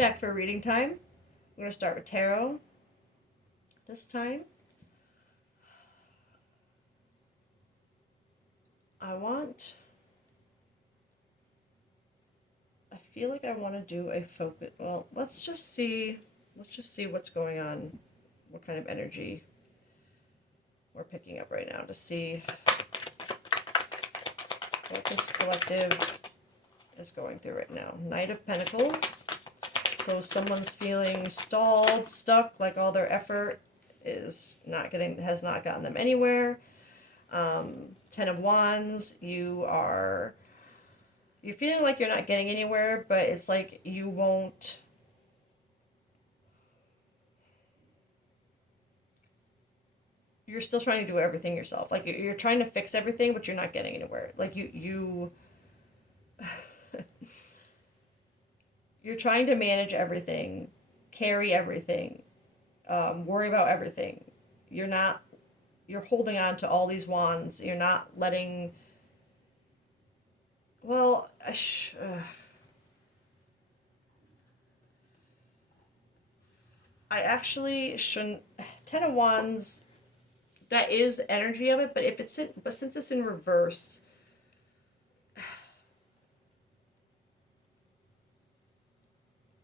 Back for reading time. We're going to start with tarot this time. I feel like I want to do a focus. Well, let's just see what's going on, what kind of energy we're picking up right now to see what this collective is going through right now. Knight of Pentacles. So someone's feeling stalled, stuck, like all their effort has not gotten them anywhere. Ten of Wands, you're feeling like you're not getting anywhere, but it's like you're still trying to do everything yourself. Like you're trying to fix everything, but you're not getting anywhere. Like you're trying to manage everything, carry everything, worry about everything. You're holding on to all these wands. You're not letting, well, I actually shouldn't. Ten of Wands, that is energy of it, but since it's in reverse,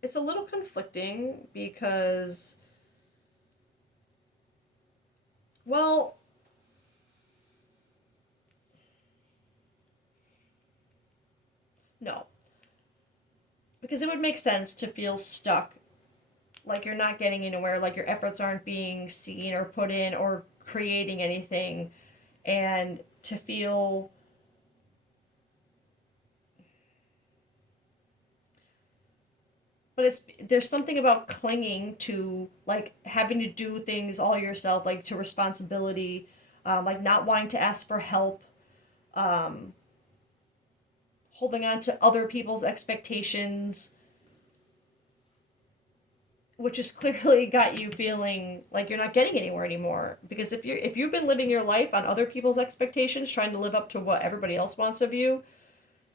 it's a little conflicting because, well, no, because it would make sense to feel stuck, like you're not getting anywhere, like your efforts aren't being seen or put in or creating anything, and to feel, but there's something about clinging to, like having to do things all yourself, like to responsibility, like not wanting to ask for help, um, holding on to other people's expectations, which has clearly got you feeling like you're not getting anywhere anymore. Because if you've been living your life on other people's expectations, trying to live up to what everybody else wants of you,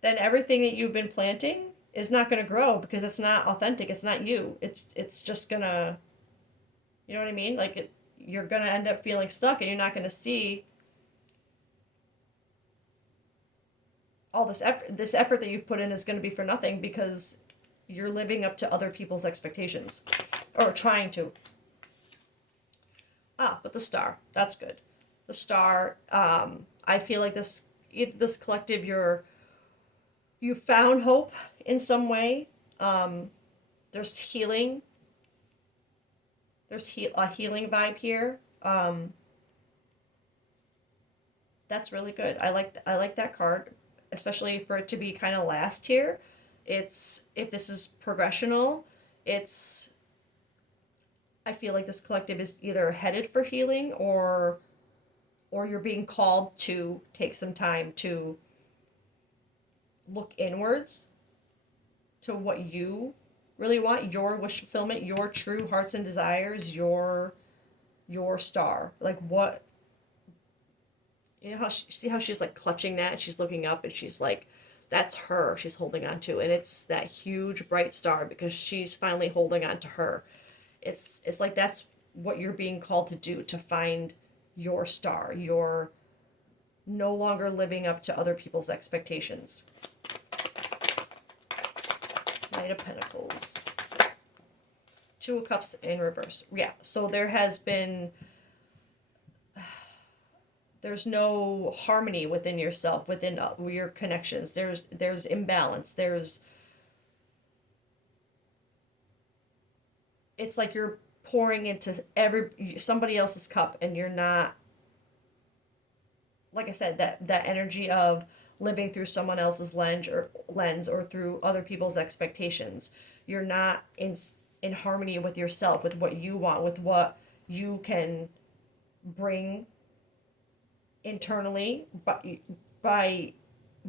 then everything that you've been planting is not going to grow because it's not authentic. It's not you. It's just gonna, you know what I mean? You're gonna end up feeling stuck, and you're not gonna see all this effort. This effort that you've put in is going to be for nothing because you're living up to other people's expectations, or trying to. But the star, that's good. The star. I feel like this collective, you found hope in some way. There's healing. There's a healing vibe here. That's really good. I like that card, especially for it to be kind of last here. It's if this is progressional, it's I feel like this collective is either headed for healing, or you're being called to take some time to look inwards to what you really want, your wish fulfillment, your true hearts and desires, your star. Like what, see how she's like clutching that and she's looking up and she's like, that's her she's holding on to, and it's that huge bright star because she's finally holding on to her. It's like that's what you're being called to do, to find your star. You're no longer living up to other people's expectations. Knight of Pentacles. Two of Cups in reverse. Yeah, so there's no harmony within yourself, within your connections. There's imbalance. It's like you're pouring into somebody else's cup, and you're not, like I said, that energy of living through someone else's lens or through other people's expectations. You're not in harmony with yourself, with what you want, with what you can bring internally by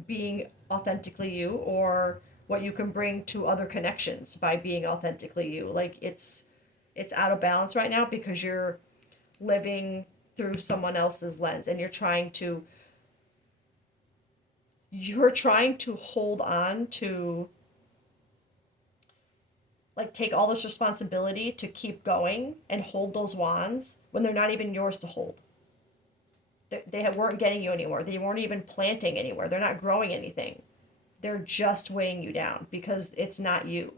being authentically you, or what you can bring to other connections by being authentically you. Like it's out of balance right now because you're living through someone else's lens, and you're trying to hold on to like take all this responsibility to keep going and hold those wands when they're not even yours to hold. Weren't getting you anywhere. They weren't even planting anywhere. They're not growing anything. They're just weighing you down because it's not you.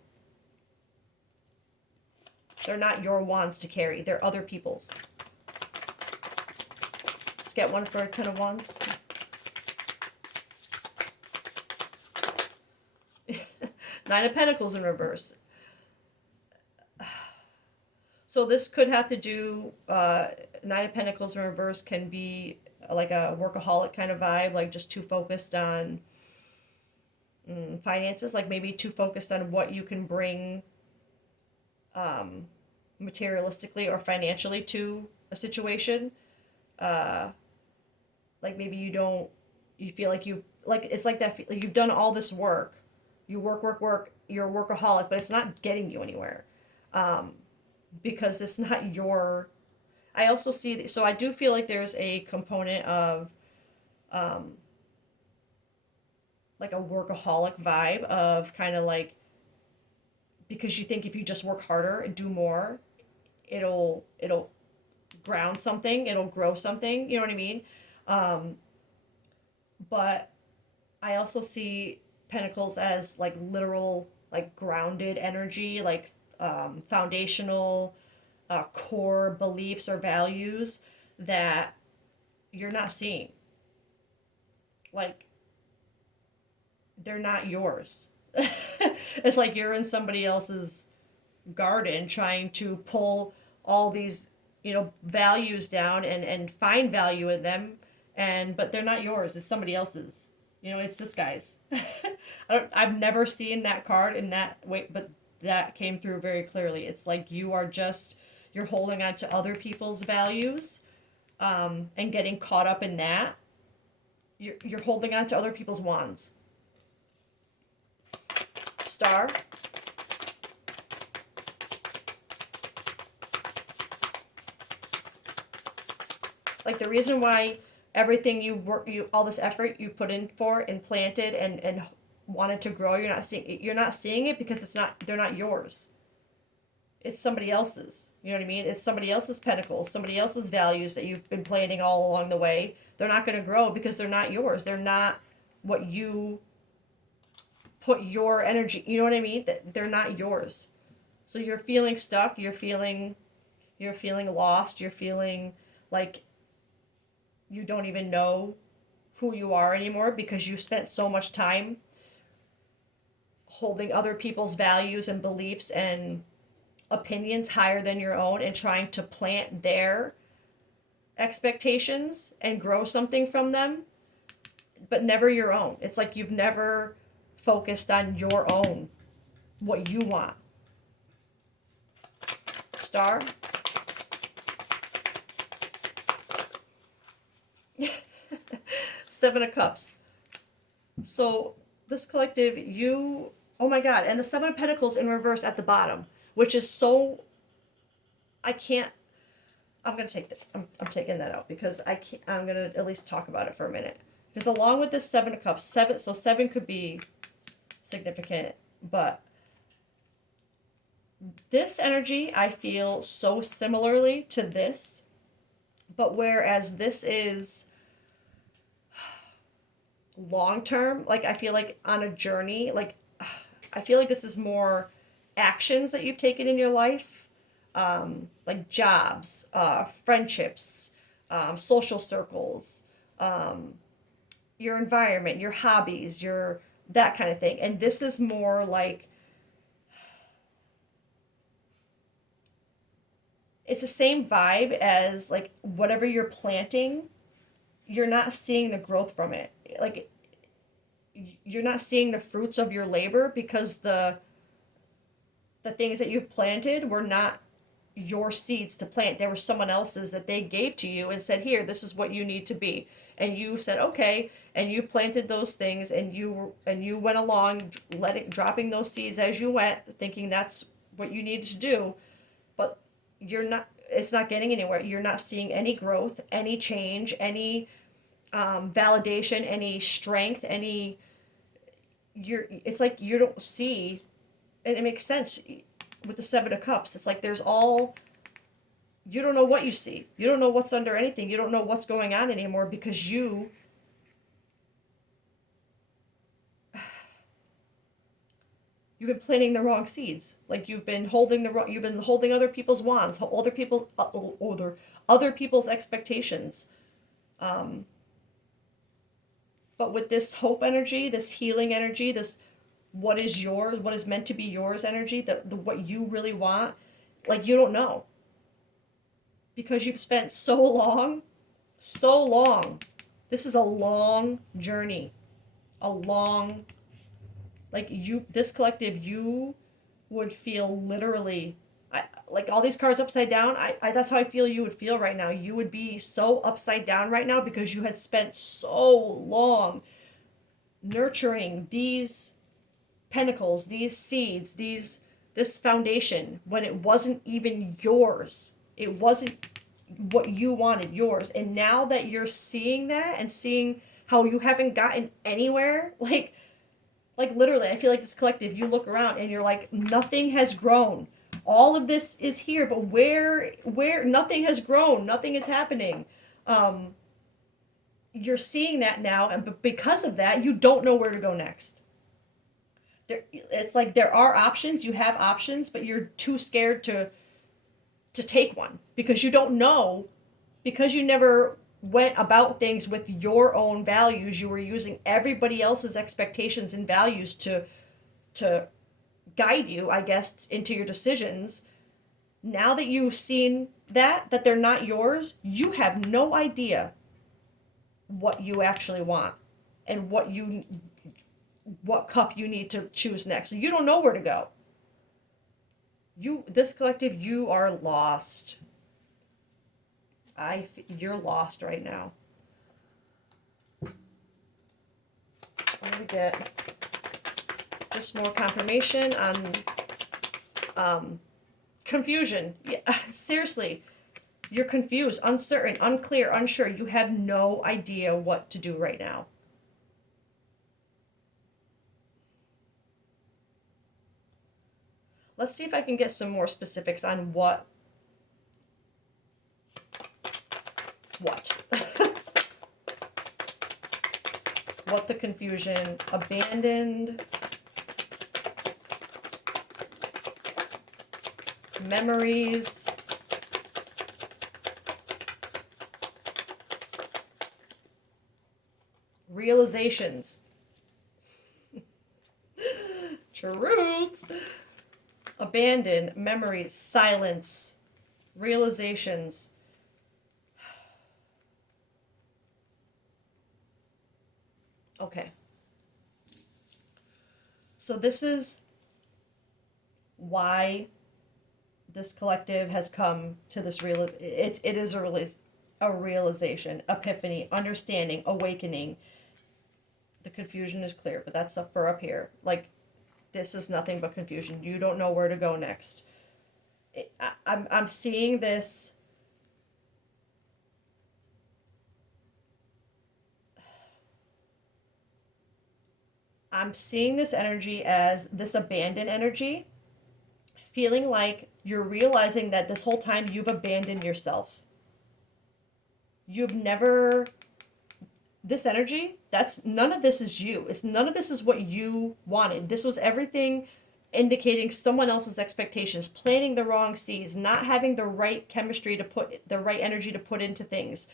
They're not your wands to carry. They're other people's. Let's get one for a Ten of Wands. Nine of Pentacles in reverse. So this could have to do, Nine of Pentacles in reverse can be like a workaholic kind of vibe, like just too focused on finances, like maybe too focused on what you can bring materialistically or financially to a situation. Like maybe you feel like it's like that, like you've done all this work, you work, you're a workaholic, but it's not getting you anywhere. Because it's not your, I also see, so I do feel like there's a component of like a workaholic vibe of kind of like, because you think if you just work harder and do more, it'll ground something, it'll grow something, you know what I mean? But I also see Pentacles as like literal, like grounded energy, like foundational, core beliefs or values that you're not seeing. Like, they're not yours. It's like you're in somebody else's garden trying to pull all these, values down and find value in them, but they're not yours. It's somebody else's. It's this guy's. I've never seen that card in that way, but that came through very clearly. It's like you're holding on to other people's values, and getting caught up in that. You're holding on to other people's wands. Star. Like the reason why everything all this effort you've put in for and planted and wanted to grow, you're not seeing it because they're not yours. It's somebody else's. You know what I mean? It's somebody else's pentacles, somebody else's values that you've been planting all along the way. They're not going to grow because they're not yours. They're not what you put your energy, you know what I mean? That they're not yours. So you're feeling stuck, you're feeling lost, you're feeling like you don't even know who you are anymore because you spent so much time holding other people's values and beliefs and opinions higher than your own and trying to plant their expectations and grow something from them, but never your own. It's like you've never focused on your own, what you want. Star. Seven of Cups. So this collective, oh my God, and the Seven of Pentacles in reverse at the bottom, which is so, I can't, I'm gonna take this. I'm taking that out because I can't. I'm gonna at least talk about it for a minute. Because along with this Seven of Cups, seven could be significant, but this energy I feel so similarly to this, but whereas this is long term, like I feel like on a journey, like I feel like this is more actions that you've taken in your life, like jobs, friendships, social circles, your environment, your hobbies, your that kind of thing. And this is more like it's the same vibe as like whatever you're planting, you're not seeing the growth from it. Like you're not seeing the fruits of your labor because the things that you've planted were not your seeds to plant. They were someone else's that they gave to you and said, "Here, this is what you need to be." And you said, "Okay," and you planted those things and you went along dropping those seeds as you went, thinking that's what you needed to do, but it's not getting anywhere. You're not seeing any growth, any change, any validation, any strength, it's like you don't see, and it makes sense. with the Seven of Cups, it's like there's all, you don't know what you see. You don't know what's under anything. You don't know what's going on anymore because you've been planting the wrong seeds. Like you've been holding other people's wands, other people's expectations. But with this hope energy, this healing energy, this what is yours, what is meant to be yours energy, the what you really want, like you don't know because you've spent so long. This is a long journey, a long, like you, this collective, you would feel literally, like all these cards upside down. That's how I feel you would feel right now. You would be so upside down right now because you had spent so long nurturing these pentacles, these seeds, this foundation when it wasn't even yours. It wasn't what you wanted, yours. And now that you're seeing that and seeing how you haven't gotten anywhere, like literally, I feel like this collective, you look around and you're like, nothing has grown. All of this is here, but where nothing has grown, nothing is happening. You're seeing that now, and because of that, you don't know where to go next. It's like there are options, you have options, but you're too scared to take one because you don't know, because you never went about things with your own values. You were using everybody else's expectations and values to guide you, I guess, into your decisions. Now that you've seen that they're not yours, you have no idea what you actually want and what cup you need to choose next. You don't know where to go. This collective, you are lost. You're lost right now. I'm gonna get just more confirmation on confusion. Yeah, seriously, you're confused, uncertain, unclear, unsure. You have no idea what to do right now. Let's see if I can get some more specifics on what what the confusion, abandoned, memories, realizations, truth, abandoned, memories, silence, realizations. Okay. So this is why this collective has come to this it is a realization, epiphany, understanding, awakening. The confusion is clear, but that's up for up here. Like, this is nothing but confusion. You don't know where to go next. I'm seeing this. I'm seeing this energy as this abandoned energy, feeling like you're realizing that this whole time you've abandoned yourself. You've never, this energy, that's, none of this is you. None of this is what you wanted. This was everything indicating someone else's expectations, planting the wrong seeds, not having the right chemistry to put, the right energy to put into things,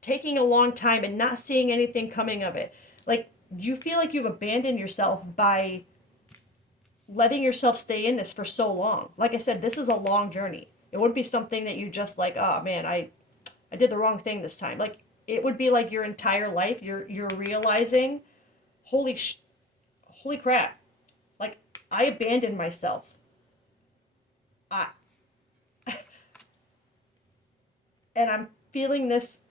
taking a long time and not seeing anything coming of it. Like, you feel like you've abandoned yourself by letting yourself stay in this for so long. Like I said, this is a long journey. It wouldn't be something that you just like, oh man, I did the wrong thing this time. Like, it would be like your entire life. You're realizing, holy crap, like I abandoned myself. I and I'm feeling this.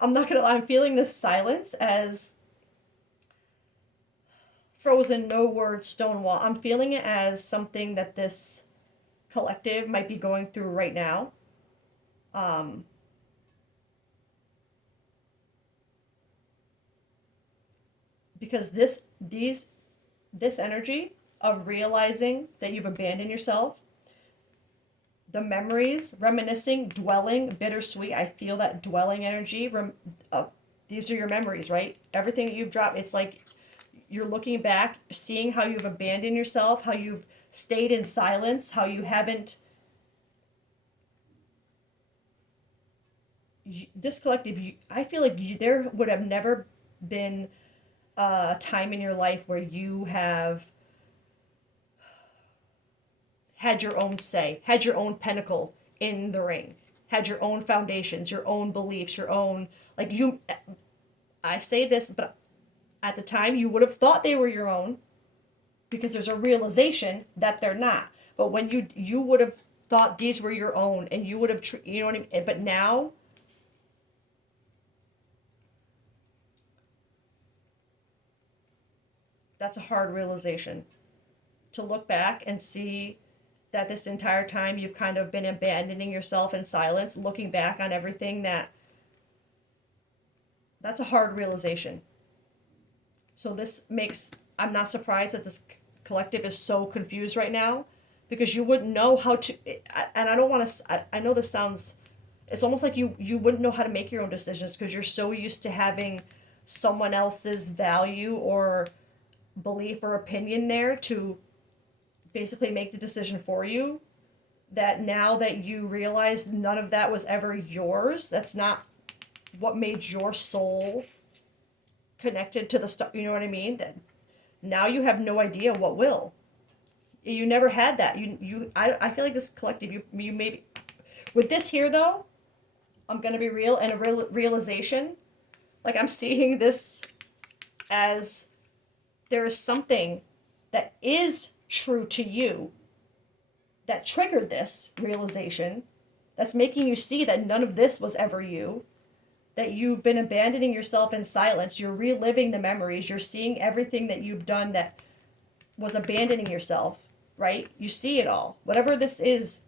I'm not gonna lie. I'm feeling this silence as frozen, no words, stonewall. I'm feeling it as something that this collective might be going through right now. Um, because this energy of realizing that you've abandoned yourself. The memories, reminiscing, dwelling, bittersweet. I feel that dwelling energy. These are your memories, right? Everything that you've dropped, it's like you're looking back, seeing how you've abandoned yourself, how you've stayed in silence, how you haven't. This collective, I feel like there would have never been a time in your life where you have had your own say, had your own pinnacle in the ring, had your own foundations, your own beliefs, your own, like you, I say this, but at the time you would have thought they were your own because there's a realization that they're not. But when you would have thought these were your own and you would have, you know what I mean? But now, that's a hard realization to look back and see that this entire time you've kind of been abandoning yourself in silence, looking back on everything that's a hard realization. So this makes, I'm not surprised that this collective is so confused right now because you wouldn't know how to, and I don't want to, I know this sounds, it's almost like you wouldn't know how to make your own decisions because you're so used to having someone else's value or belief or opinion there to basically make the decision for you, that now that you realize none of that was ever yours, that's not what made your soul connected to the stuff, you know what I mean? That now you have no idea what will. You never had that. I feel like this collective, you maybe, with this here though, I'm gonna be real, and a realization, like I'm seeing this as there is something that is true to you that triggered this realization, that's making you see that none of this was ever you, that you've been abandoning yourself in silence, you're reliving the memories, you're seeing everything that you've done that was abandoning yourself, right? You see it all. Whatever this is,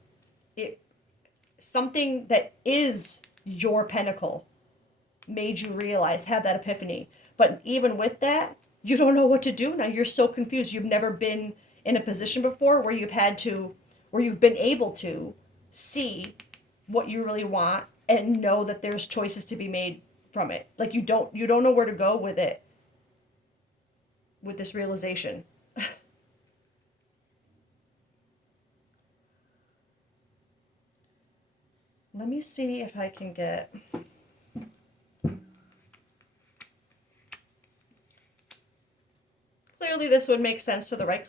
it something that is your pinnacle made you realize, have that epiphany. But even with that, you don't know what to do now. You're so confused. You've never been in a position before where you've been able to see what you really want and know that there's choices to be made from it. Like you don't know where to go with it, with this realization. Let me see if I can get. Clearly, this would make sense to the right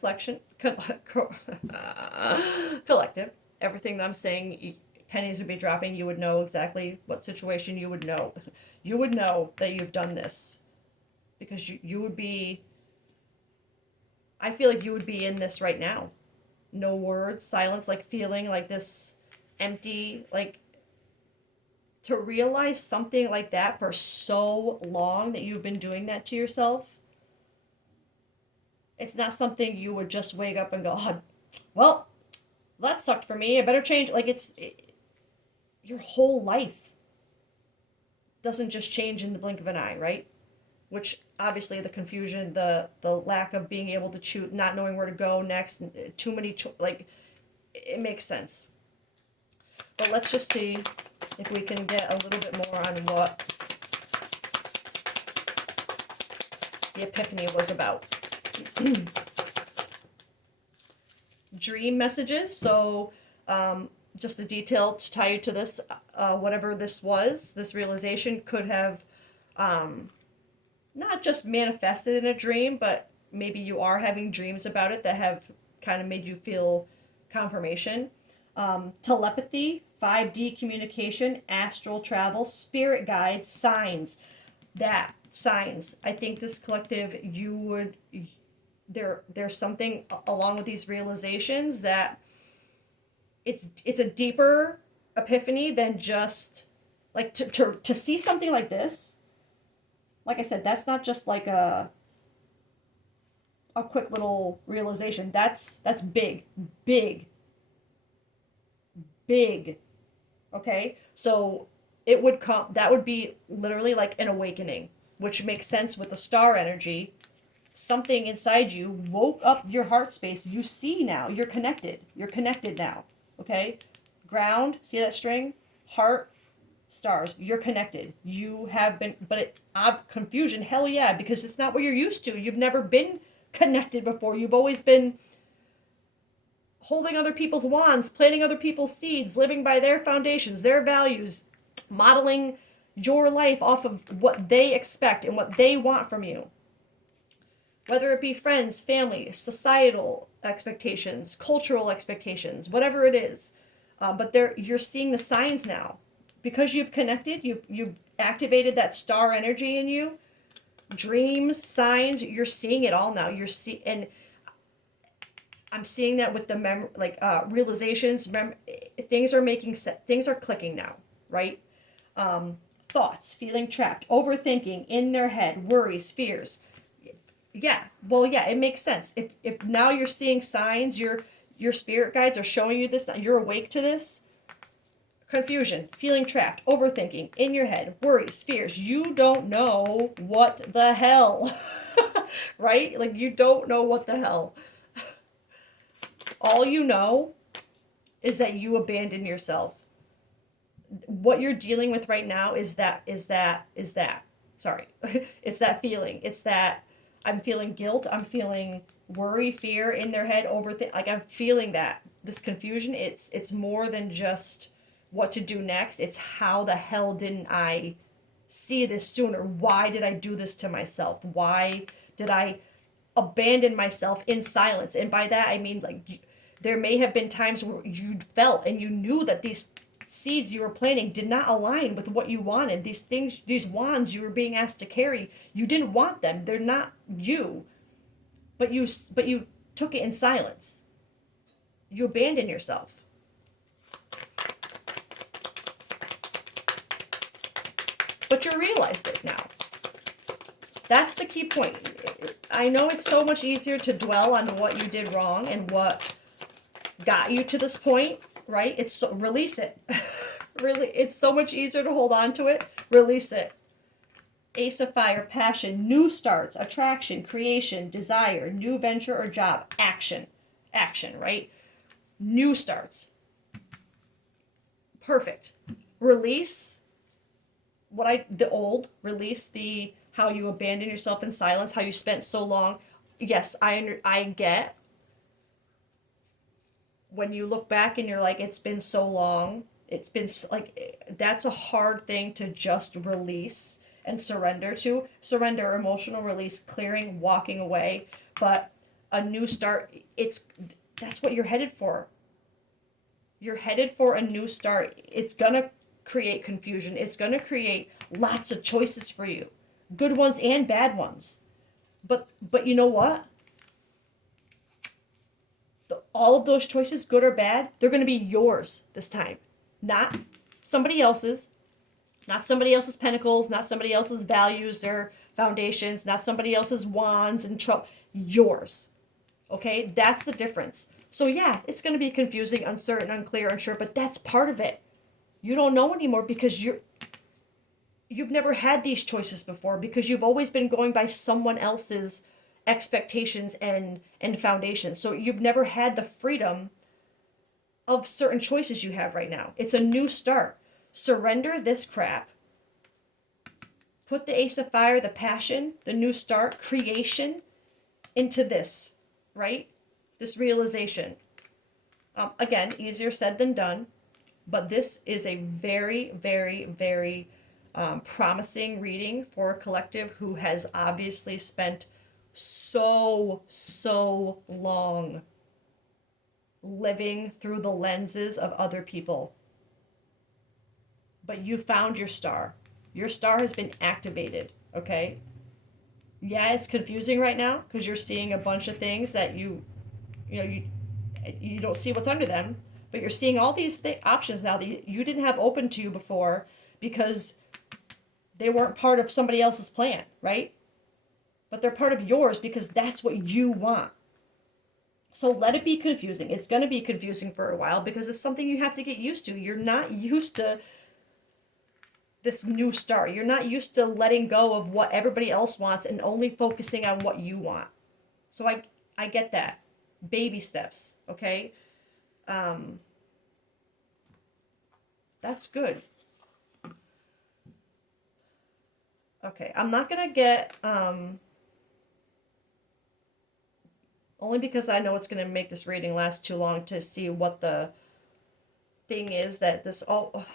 collective. Everything that I'm saying, pennies would be dropping. You would know exactly what situation you would know. You would know that you've done this because you would be. I feel like you would be in this right now. No words, silence, like feeling like this empty, like to realize something like that for so long that you've been doing that to yourself. It's not something you would just wake up and go, oh, well, that sucked for me. I better change. Like your whole life doesn't just change in the blink of an eye, right? Which obviously the confusion, the lack of being able to choose, not knowing where to go next, too many like it makes sense. But let's just see if we can get a little bit more on what the epiphany was about. Dream messages. So just a detail to tie you to this, whatever this was, this realization could have not just manifested in a dream, but maybe you are having dreams about it that have kind of made you feel confirmation. Telepathy, 5D communication, astral travel, spirit guides, signs. That signs. I think this collective, you would, there's something along with these realizations that it's a deeper epiphany than just like to see something like this. Like I said, that's not just like a quick little realization. That's big, big, big. Okay? So it would come, that would be literally like an awakening, which makes sense with the star energy. something inside you woke up your heart space. You see now. You're connected. You're connected now. Okay? Ground, see that string? Heart, stars. You're connected. You have been, but confusion, hell yeah, because it's not what you're used to. You've never been connected before. You've always been holding other people's wands, planting other people's seeds, living by their foundations, their values, modeling your life off of what they expect and what they want from you. Whether it be friends, family, societal expectations, cultural expectations, whatever it is. But you're seeing the signs now. Because you've connected, you've activated that star energy in you. Dreams, signs, you're seeing it all now. And I'm seeing that with the realizations. Things are things are clicking now, right? Thoughts, feeling trapped, overthinking in their head, worries, fears. Yeah, well, yeah, it makes sense. If now you're seeing signs, your spirit guides are showing you this. You're awake to this. Confusion, feeling trapped, overthinking in your head, worries, fears. You don't know what the hell, right? Like you don't know what the hell. All you know is that you abandon yourself. What you're dealing with right now is that. Sorry. It's that feeling. It's that I'm feeling guilt. I'm feeling worry, fear in their head, like I'm feeling that. This confusion, it's more than just what to do next. It's how the hell didn't I see this sooner? Why did I do this to myself? Why did I abandon myself in silence? And by that I mean like there may have been times where you felt and you knew that these seeds you were planting did not align with what you wanted. These things, these wands you were being asked to carry, you didn't want them. They're not you. But you took it in silence. You abandoned yourself. But you realized it now. That's the key point. I know it's so much easier to dwell on what you did wrong and what got you to this point, right? Release it. Really, it's so much easier to hold on to it. Release it. Ace of Fire, passion, new starts, attraction, creation, desire, new venture or job, action, right? New starts. Perfect. Release release the how you abandon yourself in silence, how you spent so long. Yes, I get when you look back and you're like, it's been so long. It's been like, that's a hard thing to just release and surrender to. Surrender, emotional release, clearing, walking away. But a new start, that's what you're headed for. You're headed for a new start. It's gonna create confusion. It's gonna create lots of choices for you. Good ones and bad ones. But you know what? All of those choices, good or bad, they're going to be yours this time. Not somebody else's. Not somebody else's pentacles, not somebody else's values or foundations, not somebody else's wands and yours. Okay? That's the difference. So yeah, it's going to be confusing, uncertain, unclear, unsure, but that's part of it. You don't know anymore because you've never had these choices before, because you've always been going by someone else's expectations and foundations. So you've never had the freedom of certain choices you have right now. It's a new start. Surrender this crap. Put the Ace of Fire, the passion, the new start, creation into this, right? This realization. Again, easier said than done, but this is a very, very, very promising reading for a collective who has obviously spent so long living through the lenses of other people. But you found your star. Your star has been activated, okay? Yeah, it's confusing right now because you're seeing a bunch of things that you don't see what's under them, but you're seeing all these options now that you didn't have open to you before because they weren't part of somebody else's plan, right? But they're part of yours because that's what you want. So let it be confusing. It's going to be confusing for a while because it's something you have to get used to. You're not used to this new start. You're not used to letting go of what everybody else wants and only focusing on what you want. So I get that. Baby steps, okay? That's good. Okay, I'm not gonna get only because I know it's gonna make this reading last too long to see what the thing is that this all.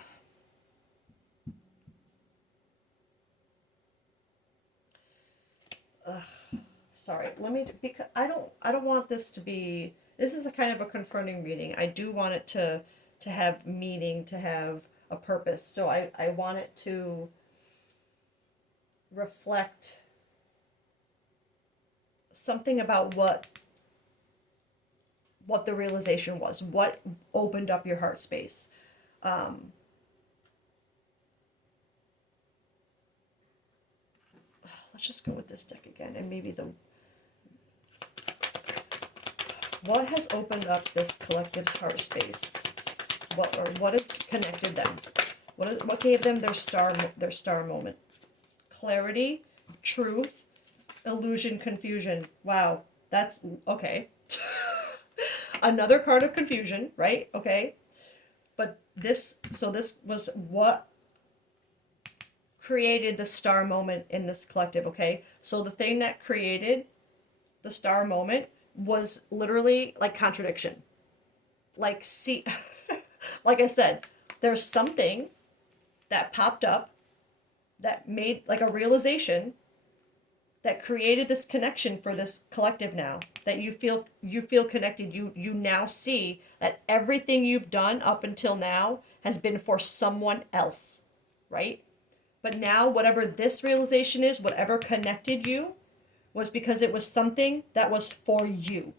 Sorry, let me, because I don't want this to be, this is a kind of a confronting reading. I do want it to have meaning, to have a purpose. So I want it to reflect something about what the realization was, what opened up your heart space. Let's just go with this deck again, and maybe what has opened up this collective's heart space? What has connected them? What gave them their star moment? Clarity, truth, illusion, confusion. Wow, that's okay. Another card of confusion, right? Okay. But this was what created the star moment in this collective, okay? So the thing that created the star moment was literally like contradiction. Like, see, like I said, there's something that popped up that made like a realization that created this connection for this collective now, that you feel connected. You now see that everything you've done up until now has been for someone else, right? But now whatever this realization is, whatever connected you, was because it was something that was for you,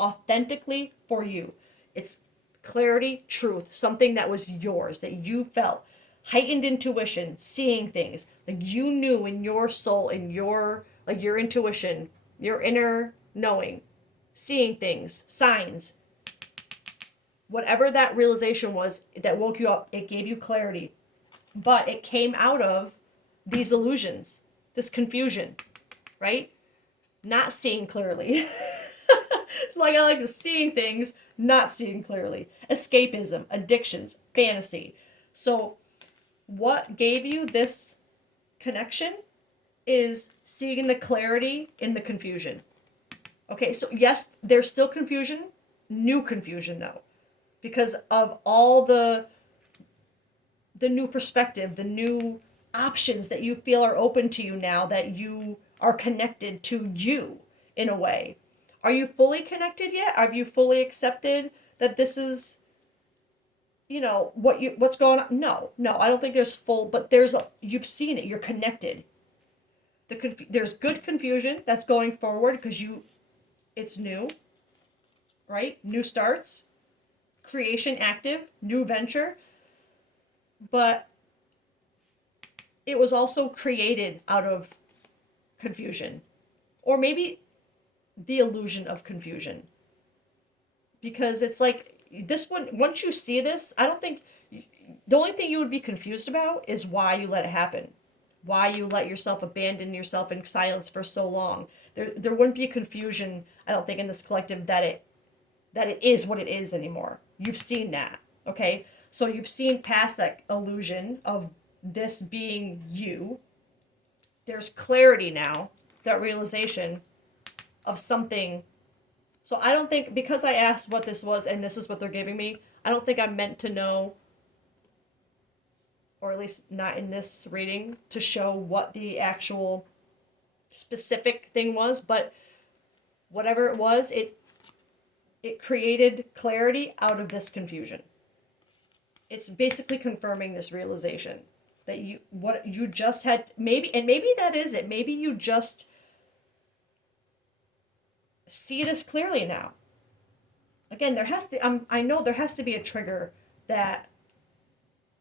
authentically for you. It's clarity, truth, something that was yours, that you felt, heightened intuition, seeing things like you knew in your soul, in your like your intuition, your inner knowing, seeing things, signs. Whatever that realization was that woke you up, it gave you clarity, but it came out of these illusions, this confusion, right? Not seeing clearly. It's like I like the seeing things, not seeing clearly. Escapism, addictions, fantasy. So what gave you this connection is seeing the clarity in the confusion. Okay, so yes, there's still confusion, new confusion though, because of all the new perspective, the new options that you feel are open to you now that you are connected to you in a way. Are you fully connected yet? Have you fully accepted that this is, what's going on? No, I don't think there's full, but you've seen it. You're connected. There's good confusion that's going forward because it's new, right? New starts, creation active, new venture, but it was also created out of confusion, or maybe the illusion of confusion, because it's like this one, once you see this, I don't think the only thing you would be confused about is why you let it happen, why you let yourself abandon yourself in silence for so long. There wouldn't be a confusion, I don't think, in this collective that it is what it is anymore. You've seen that, okay? So you've seen past that illusion of this being you. There's clarity now, that realization of something. So I don't think, because I asked what this was and this is what they're giving me, I don't think I'm meant to know, or at least not in this reading, to show what the actual specific thing was, but whatever it was, it created clarity out of this confusion. It's basically confirming this realization that what you just had, maybe that is it. Maybe you just see this clearly now. Again, I know there has to be a trigger that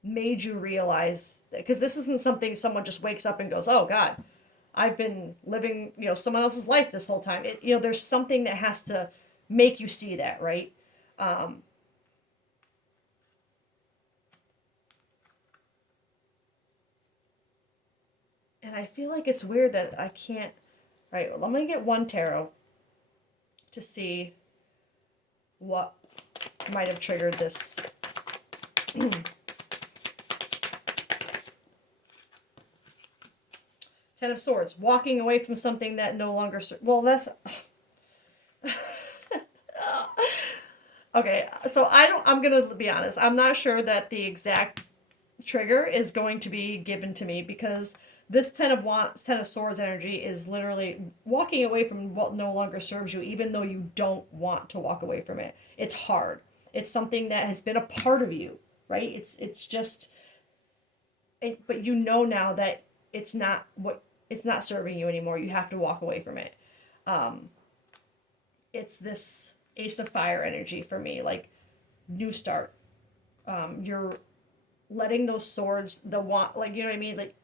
made you realize that, because this isn't something someone just wakes up and goes, "Oh God, I've been living, someone else's life this whole time." There's something that has to make you see that, right? And I feel like it's weird that I can't. Right, well, I'm gonna get one tarot to see what might have triggered this. Ten of Swords, walking away from something that no longer well, that's okay. So I'm gonna be honest. I'm not sure that the exact trigger is going to be given to me because this Ten of Swords energy is literally walking away from what no longer serves you, even though you don't want to walk away from it. It's hard. It's something that has been a part of you, right? It's just, but you know now that it's not serving you anymore. You have to walk away from it. It's this Ace of Fire energy for me, like new start. You're letting those swords, like, you know what I mean? Like,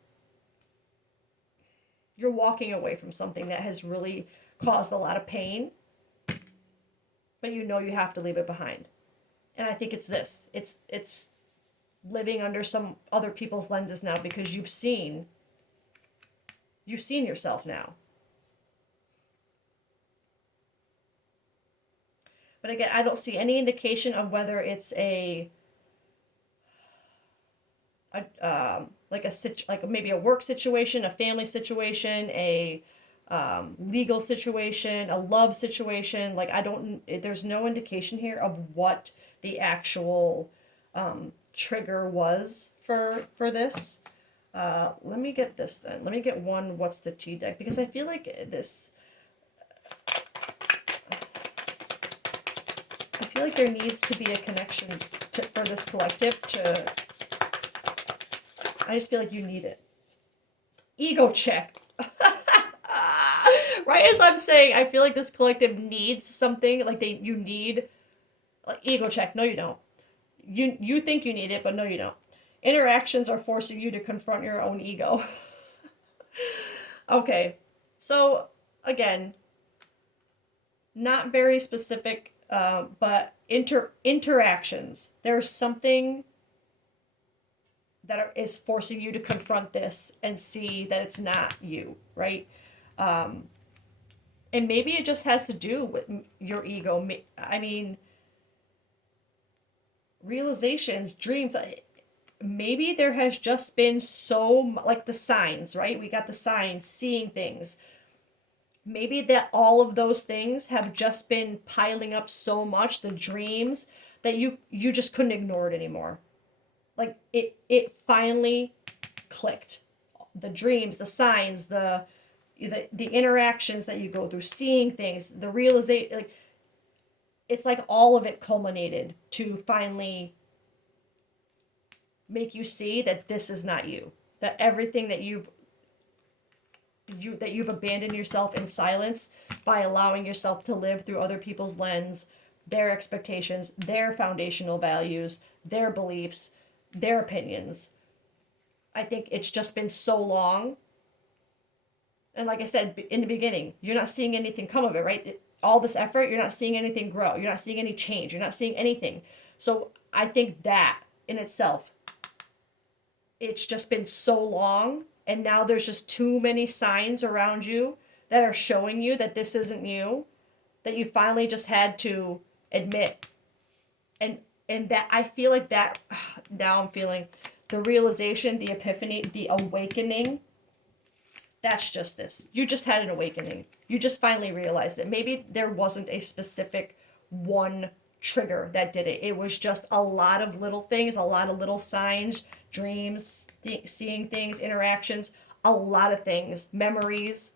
you're walking away from something that has really caused a lot of pain, but you know you have to leave it behind. And I think it's this. It's living under some other people's lenses now because you've seen yourself now. But again, I don't see any indication of whether it's like maybe a work situation, a family situation, a legal situation, a love situation. Like there's no indication here of what the actual trigger was for this. Let me get this then. Let me get one What's the Tea deck because I feel like there needs to be a connection for this collective to. I just feel like you need it. Ego check. Right as I'm saying, I feel like this collective needs something. Like you need, like, ego check. No, you don't. You think you need it, but no, you don't. Interactions are forcing you to confront your own ego. Okay, so again, not very specific, but interactions. There's something that is forcing you to confront this and see that it's not you, right? And maybe it just has to do with your ego. I mean, realizations, dreams. Maybe there has just been like the signs, right? We got the signs, seeing things. Maybe that all of those things have just been piling up so much, the dreams, that you just couldn't ignore it anymore. Like it finally clicked. The dreams, the signs, the interactions that you go through, seeing things, the realization, like it's like all of it culminated to finally make you see that this is not you. That everything that you've abandoned yourself in silence by allowing yourself to live through other people's lens, their expectations, their foundational values, their beliefs, their opinions. I think it's just been so long. And like I said in the beginning, you're not seeing anything come of it, right? All this effort, you're not seeing anything grow. You're not seeing any change. You're not seeing anything. So I think that in itself, it's just been so long. And now there's just too many signs around you that are showing you that this isn't you, that you finally just had to admit. And that I feel like that now I'm feeling the realization, the epiphany, the awakening. That's just this. You just had an awakening. You just finally realized it. Maybe there wasn't a specific one trigger that did it. It was just a lot of little things, a lot of little signs, dreams, seeing things, interactions, a lot of things, memories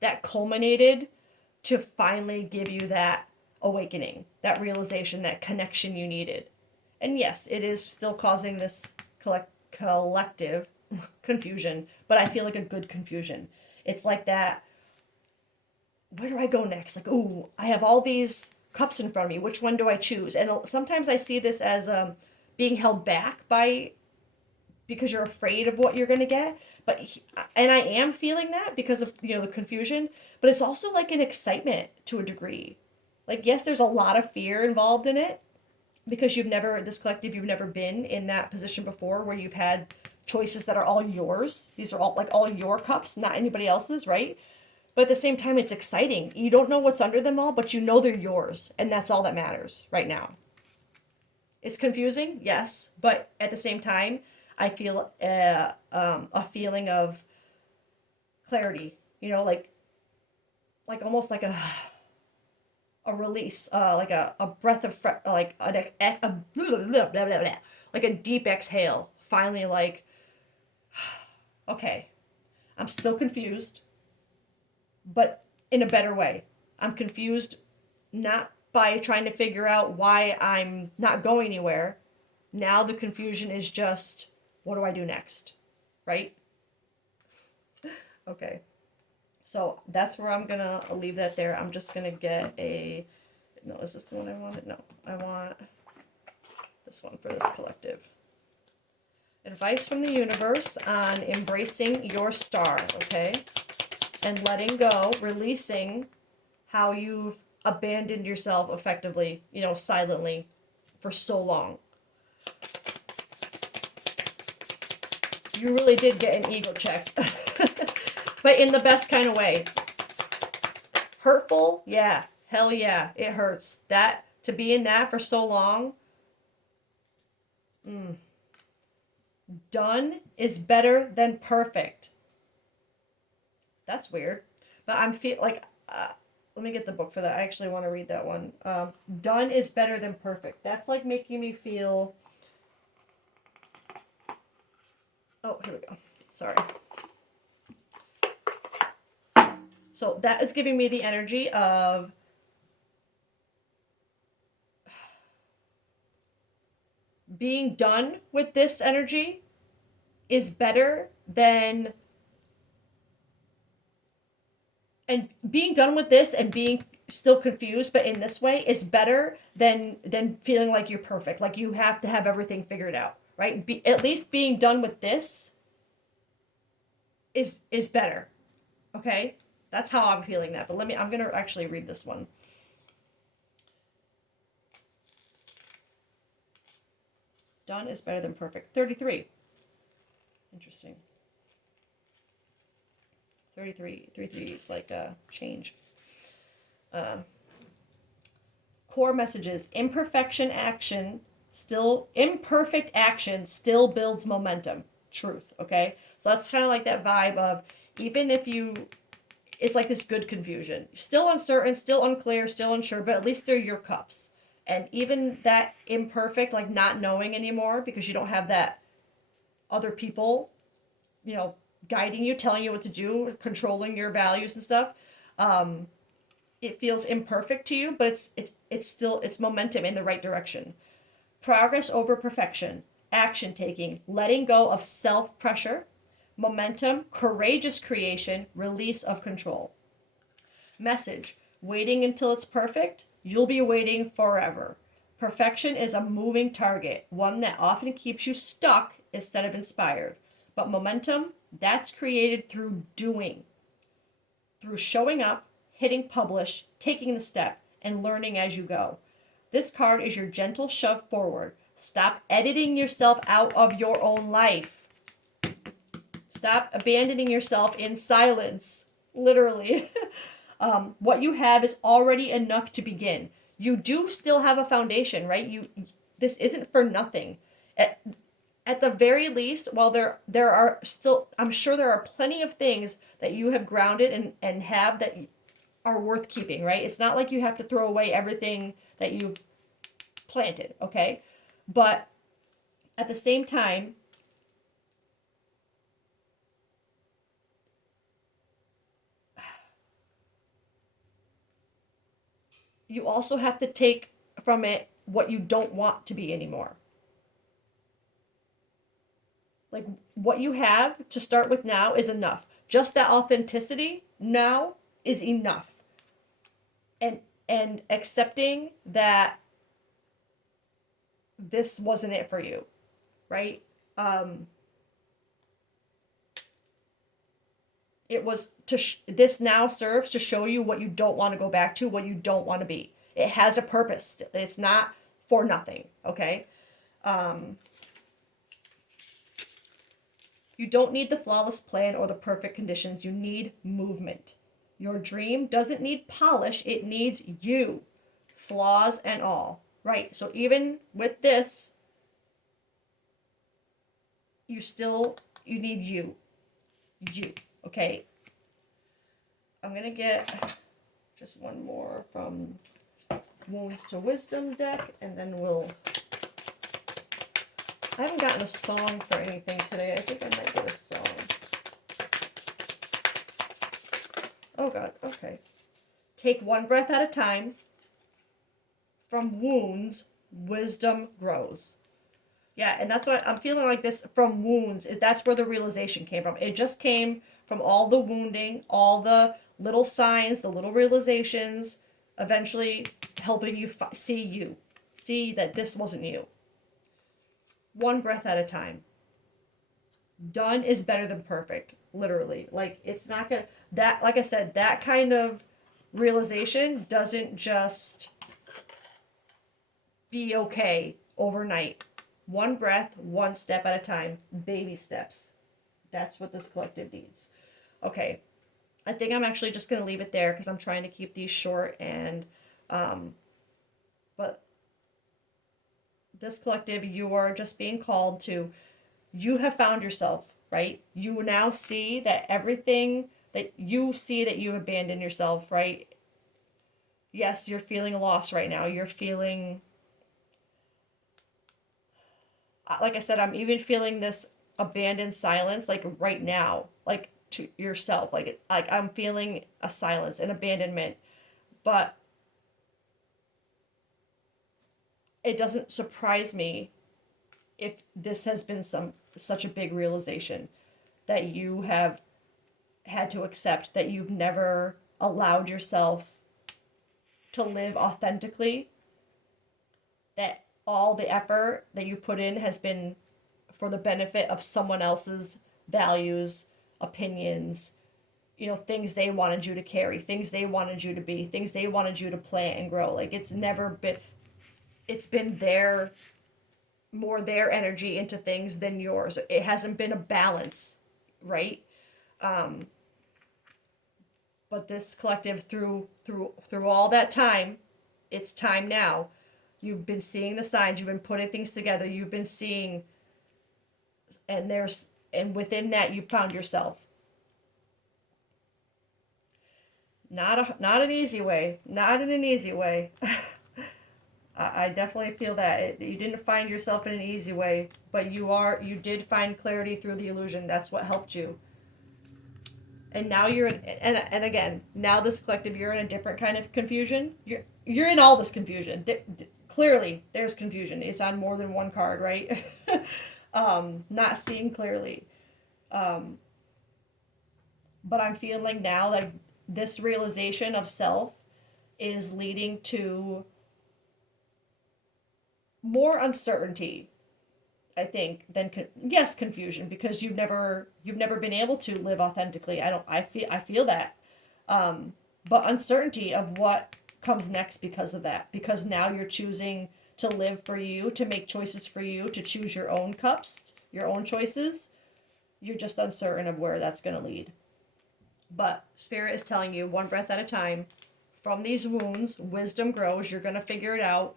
that culminated to finally give you that awakening, that realization, that connection you needed. And yes, it is still causing this collective confusion, but I feel like a good confusion. It's like that, where do I go next? Like, ooh, I have all these cups in front of me. Which one do I choose? And sometimes I see this as being held back because you're afraid of what you're going to get. And I am feeling that because of, the confusion, but it's also like an excitement to a degree. Like, yes, there's a lot of fear involved in it because you've never been in that position before where you've had choices that are all yours. These are all your cups, not anybody else's, right? But at the same time, it's exciting. You don't know what's under them all, but you know they're yours, and that's all that matters right now. It's confusing, yes, but at the same time, I feel a feeling of clarity. Like almost like a release, like a breath of like like a deep exhale. Finally, like, okay, I'm still confused, but in a better way. I'm confused not by trying to figure out why I'm not going anywhere. Now the confusion is just, what do I do next? Right? Okay. So that's where I'm gonna leave that there. I'm just gonna get a. No, is this the one I wanted? No, I want this one for this collective. Advice from the universe on embracing your star, okay? And letting go, releasing how you've abandoned yourself effectively, silently for so long. You really did get an ego check. But in the best kind of way. Hurtful? Yeah. Hell yeah. It hurts. That, to be in that for so long. Done is better than perfect. That's weird. But I'm feel like, let me get the book for that. I actually want to read that one. Done is better than perfect. That's like making me feel. Oh, here we go. Sorry. So that is giving me the energy of being done with this energy is better than, and being done with this and being still confused but in this way is better than feeling like you're perfect, like you have to have everything figured out, right? At least being done with this is better. Okay, that's how I'm feeling that. But I'm gonna actually read this one. Done is better than perfect. 33. Interesting. 33 is like a change. Core messages. Imperfect action still builds momentum. Truth. Okay, so that's kind of like that vibe of, even if it's like this good confusion, still uncertain, still unclear, still unsure, but at least they're your cups. And even that imperfect, like not knowing anymore because you don't have that other people, guiding you, telling you what to do, controlling your values and stuff. It feels imperfect to you, but it's still, it's momentum in the right direction. Progress over perfection, action taking, letting go of self pressure, momentum, courageous creation, release of control. Message: waiting until it's perfect, you'll be waiting forever. Perfection is a moving target, one that often keeps you stuck instead of inspired. But momentum, that's created through doing, through showing up, hitting publish, taking the step, and learning as you go. This card is your gentle shove forward. Stop editing yourself out of your own life. Stop abandoning yourself in silence. Literally. What you have is already enough to begin. You do still have a foundation, right? This isn't for nothing. At the very least, while there are still, I'm sure there are plenty of things that you have grounded and have that are worth keeping, right? It's not like you have to throw away everything that you've planted, okay? But at the same time, you also have to take from it what you don't want to be anymore. Like, what you have to start with now is enough. Just that authenticity now is enough. And accepting that this wasn't it for you, right? It was this now serves to show you what you don't want to go back to, what you don't want to be. It has a purpose. It's not for nothing, okay? You don't need the flawless plan or the perfect conditions. You need movement. Your dream doesn't need polish, it needs you, flaws and all. Right? So even with this, you need you. You. Okay? I'm going to get just one more from Wounds to Wisdom deck, and then I haven't gotten a song for anything today. I think I might get a song. Oh god, okay. Take one breath at a time. From wounds, wisdom grows. Yeah, and that's what I'm feeling like this from wounds. That's where the realization came from. It just came from all the wounding, all the little signs, the little realizations, eventually helping you see that this wasn't you. One breath at a time. Done is better than perfect, literally. Like, it's not gonna, that, like I said, that kind of realization doesn't just be okay overnight. One breath, one step at a time, baby steps. That's what this collective needs. Okay, I think I'm actually just gonna leave it there because I'm trying to keep these short, and but this collective, you are just being called to, you have found yourself, right? You now see that everything that you see that you abandoned yourself, right? Yes, you're feeling lost right now. You're feeling, like I said, I'm even feeling this abandoned silence, like right now, like to yourself, like I'm feeling a silence, an abandonment, but it doesn't surprise me if this has been such a big realization that you have had to accept, that you've never allowed yourself to live authentically, that all the effort that you've put in has been for the benefit of someone else's values, opinions, things they wanted you to carry, things they wanted you to be, things they wanted you to plant and grow. Like, it's been their energy into things than yours. It hasn't been a balance, right? But this collective, through all that time, it's time now. You've been seeing the signs, you've been putting things together, you've been seeing, and within that you found yourself. Not an easy way. Not in an easy way. I definitely feel that you didn't find yourself in an easy way, but you did find clarity through the illusion. That's what helped you. And now you're in, and again, now this collective, you're in a different kind of confusion. You're in all this confusion. Clearly there's confusion. It's on more than one card, right? Not seeing clearly. But I'm feeling like now, like, this realization of self is leading to more uncertainty, I think, than yes, confusion, because you've never been able to live authentically. I feel that, but uncertainty of what comes next because of that. Because now you're choosing to live for you, to make choices for you, to choose your own cups, your own choices. You're just uncertain of where that's going to lead. But Spirit is telling you, one breath at a time. From these wounds, wisdom grows. You're going to figure it out.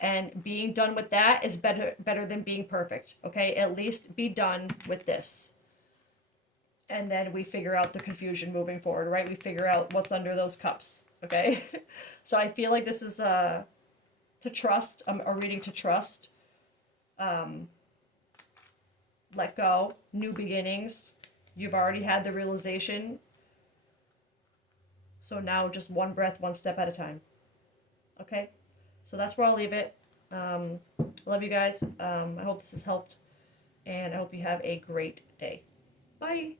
And being done with that is better than being perfect. Okay? At least be done with this. And then we figure out the confusion moving forward, right? We figure out what's under those cups. Okay? So I feel like this is to trust, a reading to trust. Let go. New beginnings. You've already had the realization. So now just one breath, one step at a time. Okay? So that's where I'll leave it. Love you guys. I hope this has helped. And I hope you have a great day. Bye.